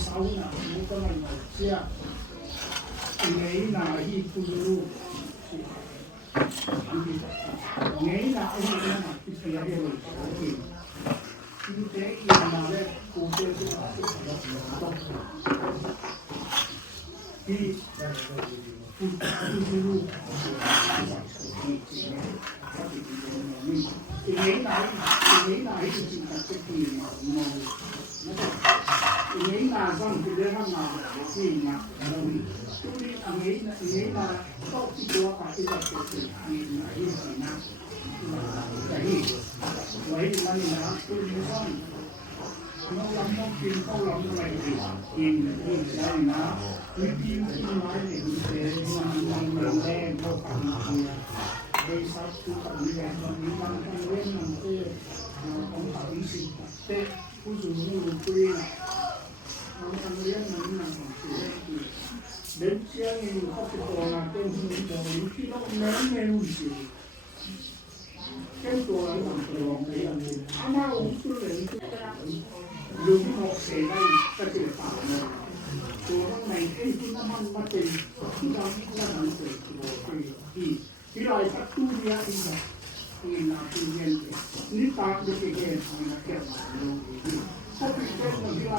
sauna bukan manusia ini nahi kuduru ini nahi mana kita yang ini ini teh yang mana kuda itu di kuduru ini nahi kita kini mau ini nazam kita nama ini nak ini top itu apa kita ini nak jadi wahai mana ini nazam kalau mungkin kalau lagi ini saya nak ini mana ini saya dari satu kemudian memang nanti orang tak isi teh khusus untuk kemudian dan siang ini kopi orang itu dari kita menu isi kan orang orang yang anak untuk itu lebih mau sedai kecil tanah orang lain itu nama mati kita nanti di lain satu dia ini ini tak dipikir anak kita kopi itu dia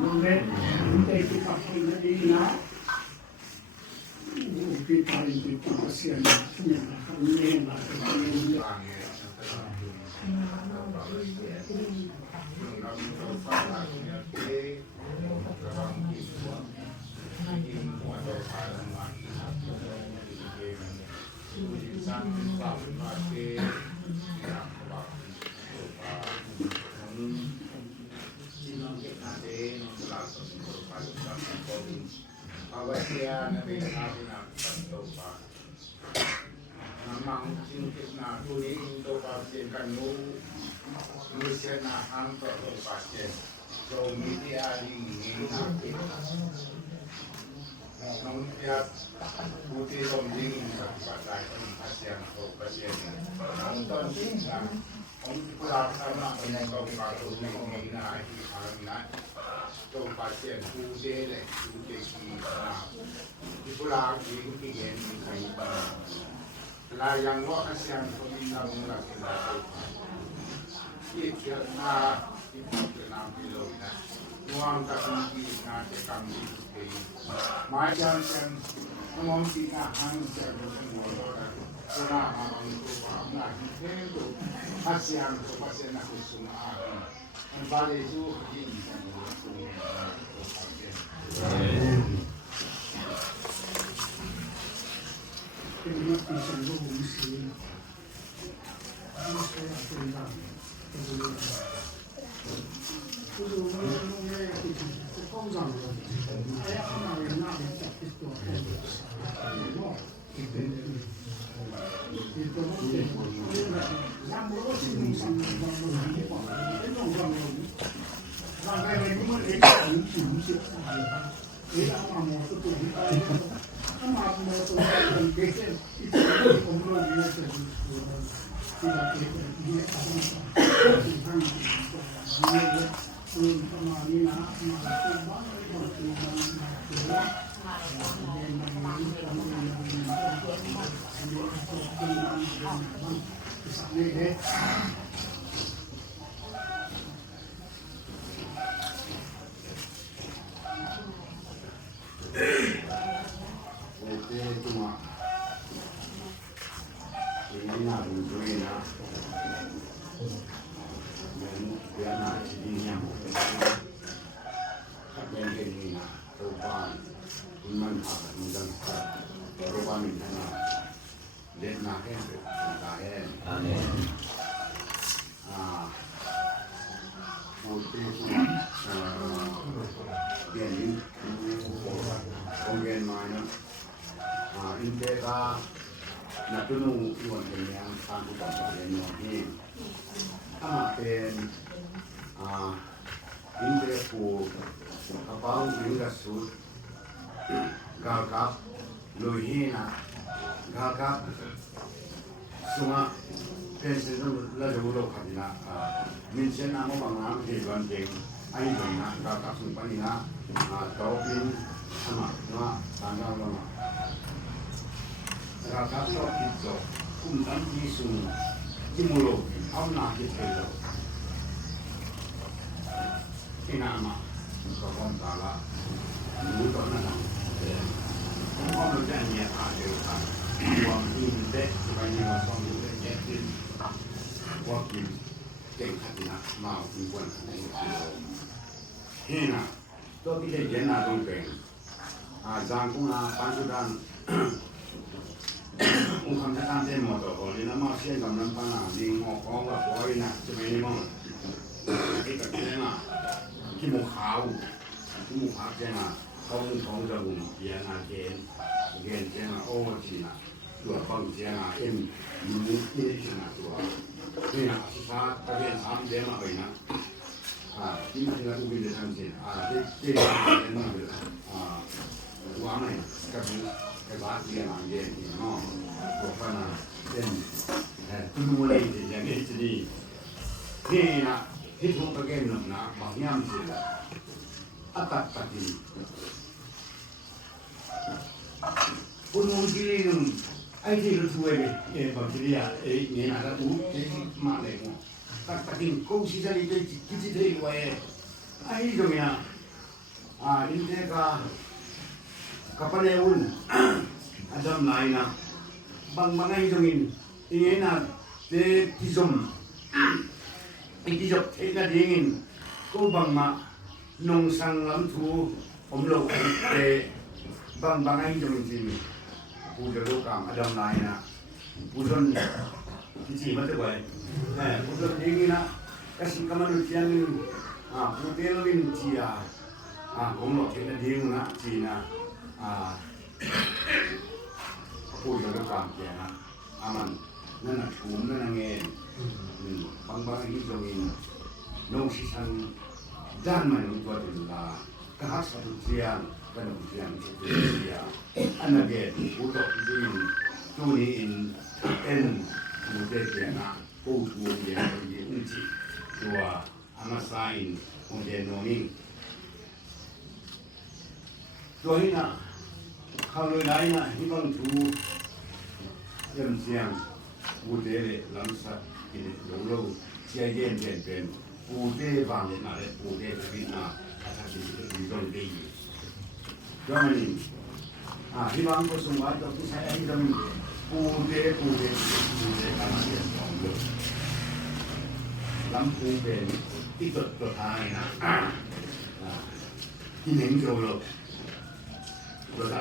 Mulai kita pakai ini nak, kita ini kasihan punya kami nak kami. Awasya nabi nabi na pantopa. Namang singkit na tuli into pasien kanu misya na ang pasien. So media ring ni natin. Nung tiap putih somding sa patay ng pasien o pasien. Ang tonsin na ang pulakama ang pagkakaroon ng mga inaay so pasien putih le putih itulah ingin kaitan layang lo asian peminang lagi baru na ibu kenam bilo na nuang kasih ngate kami macam sen ngomong kita hang semua orang orang orang itu orang itu asian tu pasien aku semua balik itu ini Terima kasih untuk misi. Saya terima kasih. Untuk mengenai kekuatan, saya akan mengenai itu. Yang boleh sih sama ini pak. Itu orang sampai memang itu kita mau itu sama mau itu kita itu kompromi itu tidak dia sama ini nak cuma ini nak berdua nak dan dia nak ini yang yang ini nak rupan iman mudah rupan ini nak lihat nak kan amin putih cuma dia ini kemudian mana Inteka natunong iwan kanyang sangkutan sa kanyang ama pen Inteka po kapang ringasud galkap lohina galkap sunga pension la lo khabina mention na mo banga he ban ding ai banga galkap sun panina tawpin ama no sanga ma galkap lo kitso dan di sun kimulo amna kitelo inama ko kon tala mu to na ko lo jan ya a de a wa in de ba ni ma song de je tin wa ki ke khatina ma ku wan hina to ki de je na dong pe jang ku na pan su dan ông không thể ăn thêm một tổ nên nó mò xuyên cầm năm con nào đi ngõ có và có đi nè cho mấy mong cái tập thế mà cái mù khảo thế mà không cho vùng kia là gen thế mà ô chỉ làตัวcon thế là em muốn cái thế làตัวนี่นะถ้าตะเกียง3เดือนมาไปนะที่มันจะดูเป็นทางเส้นที่เป็นมาเลยว่าไหนก็คือกระบะเกียร์หลังเย็นเนาะตัวฟันน่ะเป็นดูเลยอย่างนี้จะดีนี่นะที่ถูกตะเกียงหนึ่งนะบางย่ำเสียอัตตะกินคุณมองที่นี่นึงไอ้ที่เราช่วยเนี่ยบางทีเนี่ยเนี่ยนะเราดูมาเลยมั้งตะกินกู้สิจะได้กิจได้ไว้ไอ้ตรงเนี้ยอินเดียkapal eun adam lain na bang mangai jongin ingin na te tizom itizop te na dingin ko bang ma nong sang lam thu omlo te bang mangai jongin tin pu de lo kam adam lain na pu don kici ma te bai pu don dingin na kasi kamanu tiang pu te lo in chia omlo te na ding na chi naพูดกันตามแกนะมันนั่นน่ะถุงนั่นน่ะเงี้ยบางที่ตรงนี้น้องสิฉันด้านมันตัวถึงลากระหัสตุเสียงกันตุเสียงตุเสียงอันนั้นเงี้ยพูดต่อที่ตัวนี้เป็นมูเตเกียนะกูตัวเกียตัวนี้อุ้งจีตัวอามาไซน์องเจโนมิงตัวนี้นะเขาเลยได้นะที่บางทูเยี่ยมเสียงปูเตะลำสักกินโลเชียเย็นเป็นปูเตะบางเนี่ยนะเลยปูเตะที่น่ะอาจารย์ที่ตรงนี้ก็มันที่บางคนสมบัติต้องใช้ไอ้ดำปูเตะกันมาเนี่ยสองเลยลำปูเป็นที่ตัวท้ายนะที่หนึ่งโจโลเราจะ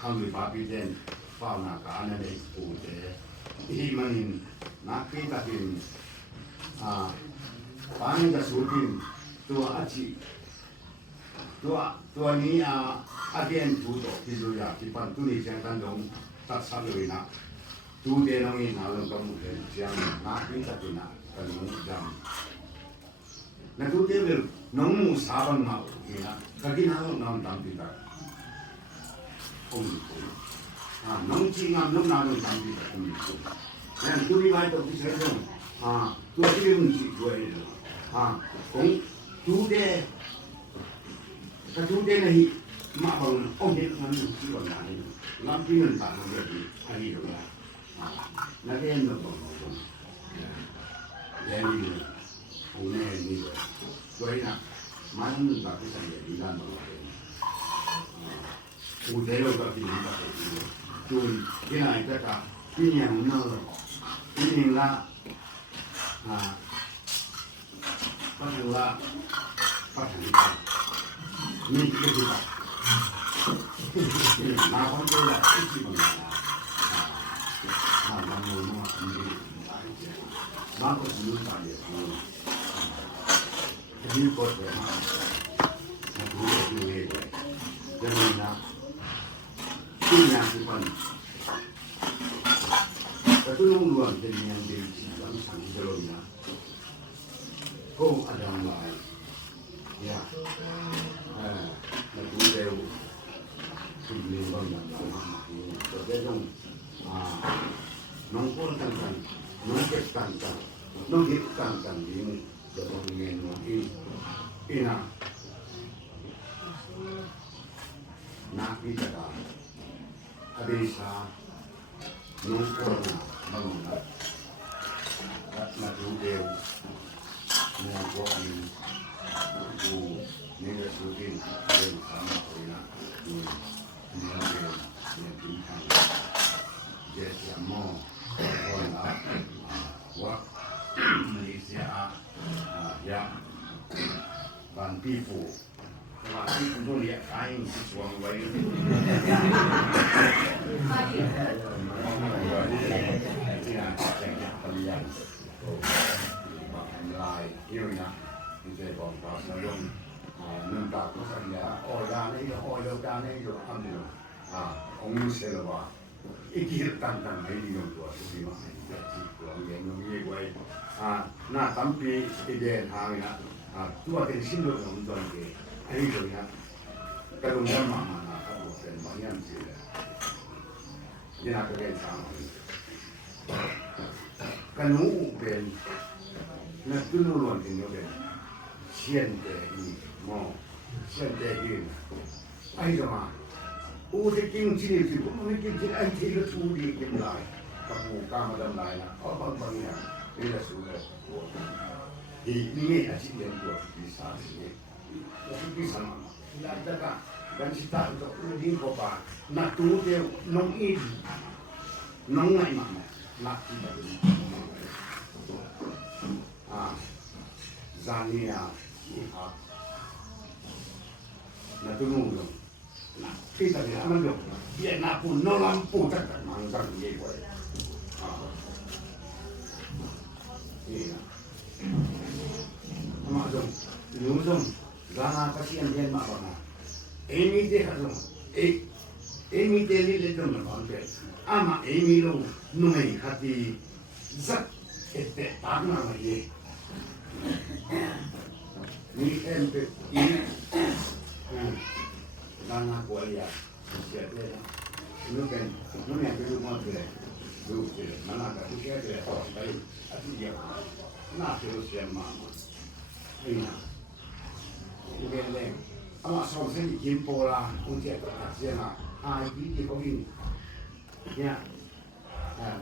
ข้างหรือฟ้าพิเศษฟ้าหน้าการนั่นเองปูเตะที่มันนักพิจารณาปานจะสูดินตัวอาชีตัวนี้อาเดียนถูกที่ดูอยากที่ปันตุนีเชียงตันดงตัดสเลยนะตัวเดนองอินหาลงกำมือเชียงนักพิจารณากันมุ่งจำนั่นตัวเดียวน้องมูสาบังมาอีนะก็กินหาลงน้ำตามพิจารณาน้องจริงน้องนาลงตามพิจารณานั่นตัวนี้ไว้ตัวที่ใช้ลงตัวที่มันจีบด้วยของตัวเดถ้าตัวเดนี่มาบังเอาเด็กมันที่ว่าอย่างนี้ลำที่มันต่างกันแบบนี้อันนี้ตรงนั้นนักเรียนแบบบอกเรียนนี่ผมเนี่ยนี่เลยตัวนี้นะมันแบบที่ใส่ดีด้านบนเลยตัวเดเราแบบที่นี่แบบนี้ตัวที่ไหนก็จะที่อย่างนั้นเลยที่นี่ละก็คือว่าก็ถึงนี่ก็คือมาคนเดียวที่มันมันมือมันบางคนรู้ตาเดียวที่ก็จะมาดูเลยจะมีนะที่งานที่มันแต่ตัวลุงล้วนเป็นยังดีที่หลังสั่งจะลงนะก็อาจารย์ลายเนี่ยแล้วดูเร็ว สุดเลยว่าอย่างเรามาตัวเจ้าจงน้องคนกันน้องเก็บกันน้องเก็บกันยิงจะต้องเงินวันที่น่ะนักวิจารณ์อเดชาน้องคนบางนัดมาดูเดียวมองว่าดูนี่ก็สุดที่เรื่องสามคนนะดูนี่เราเรียนถึงทางเจ็ดสมองคนละว่ามาเลเซียยังบ้านพี่ฟูว่าที่คุณต้องเรียกใครที่สวงไว้ที่นั่นแจ้งปริญญาลายเที่ยวนะที่จะบอกว่าสรุปนึ่งตาก็สัญญาออยานี่ออยแล้วการนี่อยู่อันเดียวองค์เสลวะอีกที่ตั้งให้ดีอย่างตัวสุดที่มาจะที่ตัวเองมันมีไว้หน้าตั้มปีที่เดินทางนะตัวเป็นชิ้นเดียวของตัวเองไอ้ตัวนี้กระดุมด้านมาครับผมเป็นบางอย่างสิเลยยังนักเรียนสามกันหนูเป็นนักตุนล้วนถึงจะเป็นเชียนเตอีมอเชียนเตอีไอ้ก็มาโอ้ที่กินที่นี่สิผมไม่กินที่ไอ้ที่ละทูดีกินหลายกับหมูกามาดำลายนะบางอย่างนี่แหละสุดเลยอีนี่อาชีพเลี้ยงตัวที่สามสิบที่สามแล้วแต่ก็กันชิตาตัวดิ้งเข้าไปนักตัวเดียวน้องอีน้องไงมานักที่แบบนี้ซานียอีฮับนักตัวนู้นนักที่ตอนนี้มันอยู่เบียดนักปุ่นนอลัมปูจักรมังกันยี่ห้อนี่นะมาจงยูจงกานาพัชยันเดียนมาบ้างเอมิเดฮัจงเอมิเดนี่เล่นจงมันบ้างเป็นอามาเอมิโลนุ่มขัดที่จักเอเตตานามาเย่นี่เอ็มเป็นอีกานากัวเลียเสียเลยนะนุ่มเป็นลูกมอดเลยดูสิมันน่าจะทุกแก่เลยต่อไปอาทิตย์เดียวน่าจะรู้เสียมานี่นะที่เป็นเรื่องเอามาส่งเส้นกินโปลาคุณเจ้าก็เสียมาปีที่เขาวิ่งเนี่ย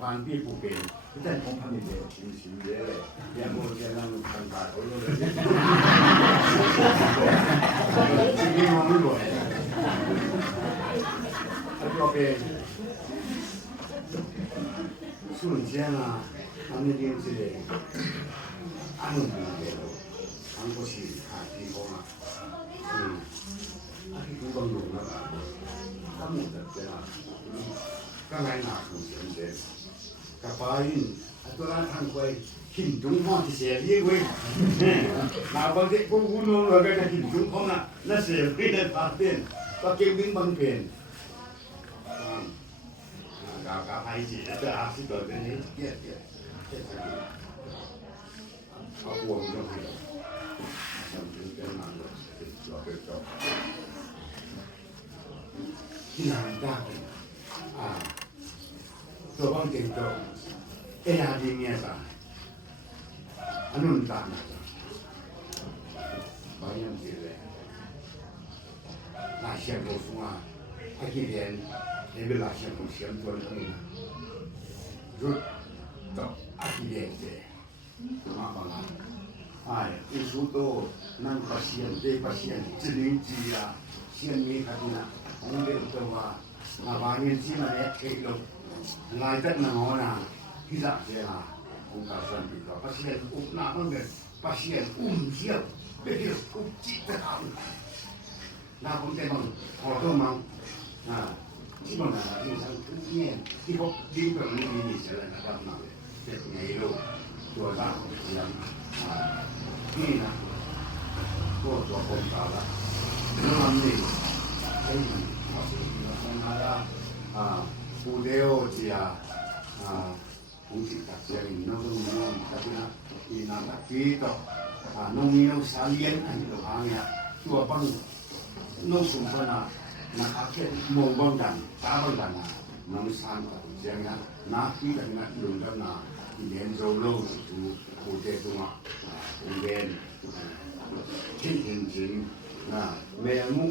วันพี่ผู้เป็นที่ท่านผมทำอย่างเดียวชิมเลยเนี่ยโมเดลนั่งทำการเขาเลยชีวิตมันไม่รวยแล้วก็เป็น瞬间他们连这个安徽的韩国去看地方地方用那个他们的这样刚才拿出现的个白云ตัวนั้นทางไปหินจุ้งห้องที่เสียที่เว้ยนาบางทีพวกคุณน้องเราก็จะหินจุ้งห้องน่ะนั่นเสียที่นั่นตัดเต้นก็เก็บวิ่งบางเพลงกาไผ่จีจะอาศิตัวเป็นนี้เยอะเขาห่วงก็ให้ทำถึงเป็นมาเลยเราเป็นจบที่นานได้ตัวบางเก่งจบเอ็นอาดีเมียจ้ะอันนู้นตามนะจ๊ะบางอย่างสิเลยน่าเชื่อถือสูงอ่ะไอ้ที่เรียนในเวลาเชื่อถือเชื่อตัวนี้รู้ต่อไอ้ที่เรียนเจ้มาบ้างอิสุโตนั่งพัชยันเตพัชยันจิลิจิยาเชื่อมีขัดนะองค์เด็กตัวบางอย่างที่มันเอกลงลายตัดหนังหัวนะที่จะเจ้าองค์การสันติภาพพัชยันอุปนามันเป็นพัชยันเที่ยวเป็นเรื่องอุปจิตธรรมน่าผมจะต้องขอตัวมั่งที่มันอะไรที่สังคมเนี่ยที่พบดิ้งแบบนี้มีเสร็จแล้วนะครับนั่นเป็นไงลูกตัวร่างยังนี่นะตัวคนตาละแล้วมันนี่ไอ้มาสิมันอะไรผู้เดียวที่ผู้ที่ตัดเสียงน้องtapiนะอีนั่นที่ต่อน้องมีน้องสาเลียนอันนี้ตัวบางเนี่ยตัวบางน้องสุภาพนะ nakakit mo bang dan tawag dan na nang san ka siya nga nakita nga lungkap na iden solo tu hotel tu ma iden kin na memu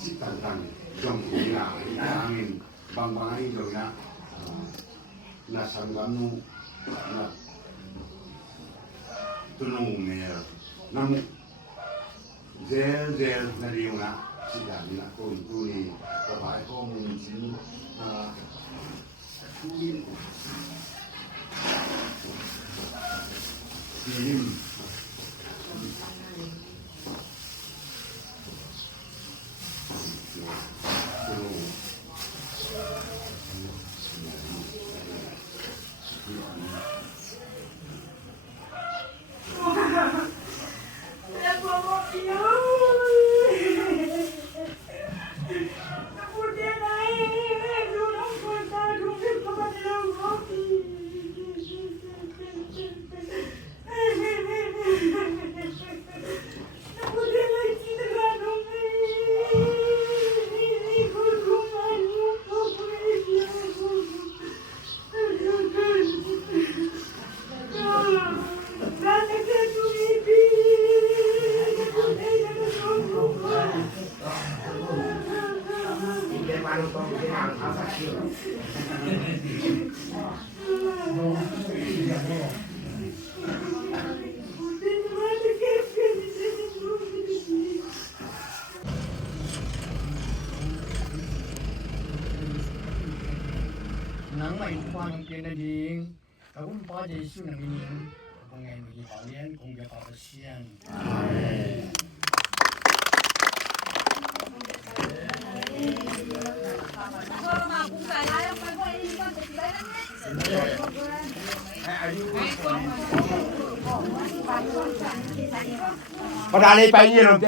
citang jong ina angin bang jong na sangganu na tunong mer namu zel na riu na sila nila kung tuni babae ko mong sin tuwin silim nắng mày qua nông tiền này đi, tao cũng bao giờ xuống nông tiền, công nghệ mình họ liên công việc họ phải xiên. Padahal ay pa inyo,